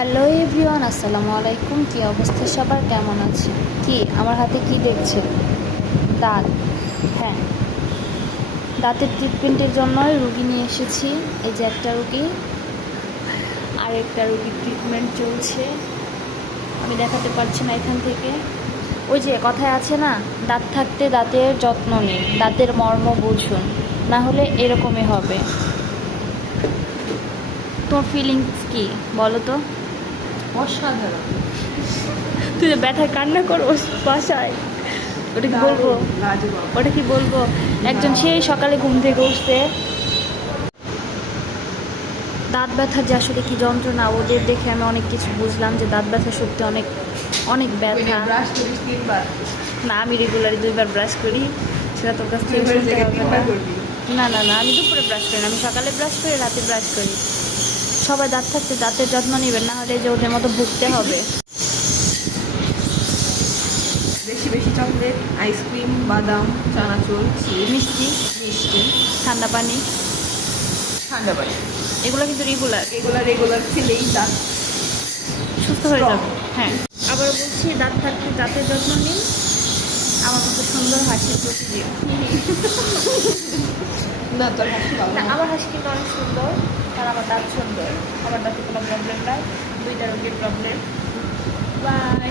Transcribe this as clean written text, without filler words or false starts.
Hello everyone, আসসালামু আলাইকুম। কী অবস্থা সবার, কেমন আছে? কি আমার হাতে কি দেখছেন? দাঁত। হ্যাঁ, দাঁতের ট্রিটমেন্টের জন্যই রুগী নিয়ে এসেছি। এই যে একটা রুগী, আর একটা রুগীর ট্রিটমেন্ট চলছে। আমি দেখাতে পারছি না এখান থেকে। ওই যে কথায় আছে না, দাঁত থাকতে দাঁতের যত্ন নিন, দাঁতের মর্ম বুঝুন, না হলে এরকমই হবে। তোমার ফিলিংস কি বলো তো? অসাধারণ। তুই যে ব্যথায় কান্না করো বাসায়, ওটা কি বলবো? ওটা কি বলবো? একজন সেই সকালে ঘুম থেকে উঠছে, দাঁত ব্যথা যে আসলে কি যন্ত্রণা, ওদের দেখে আমি অনেক কিছু বুঝলাম যে দাঁত ব্যথা সত্যি অনেক অনেক ব্যথা। ব্রাশ করিস 3 বার? না, আমি রেগুলারই 2 বার ব্রাশ করি, সেটা তোর কাছ থেকে শুনতে হবে না। না না না, আমি দুপুরে ব্রাশ করি না, আমি সকালে ব্রাশ করি, রাতে ব্রাশ করি। সবাই দাঁত থাকতে দাঁতের যত্ন নেবেন, না হলে যে ওদের মতো ভুগতে হবে। বেশি বেশি চকলেট, আইসক্রিম, বাদাম, চানাচুর, মিষ্টি, মিষ্টি, ঠান্ডা পানি, ঠান্ডা পানি, এগুলো কিন্তু রেগুলার রেগুলার খেলেই দাঁত সুস্থ হয়ে যাবে। হ্যাঁ, আবারও বলছি, দাঁত থাকতে দাঁতের যত্ন নিন, আমার মতো সুন্দর হাসি প্রতিদিন। না, তোর হাসি ভালো না, না। আমার হাসি কিন্তু অনেক সুন্দর, কারণ আমার দাঁত সুন্দর, আমার দাঁতে কোনো প্রবলেম নাই। 2টা রোগীর প্রবলেম। বাই।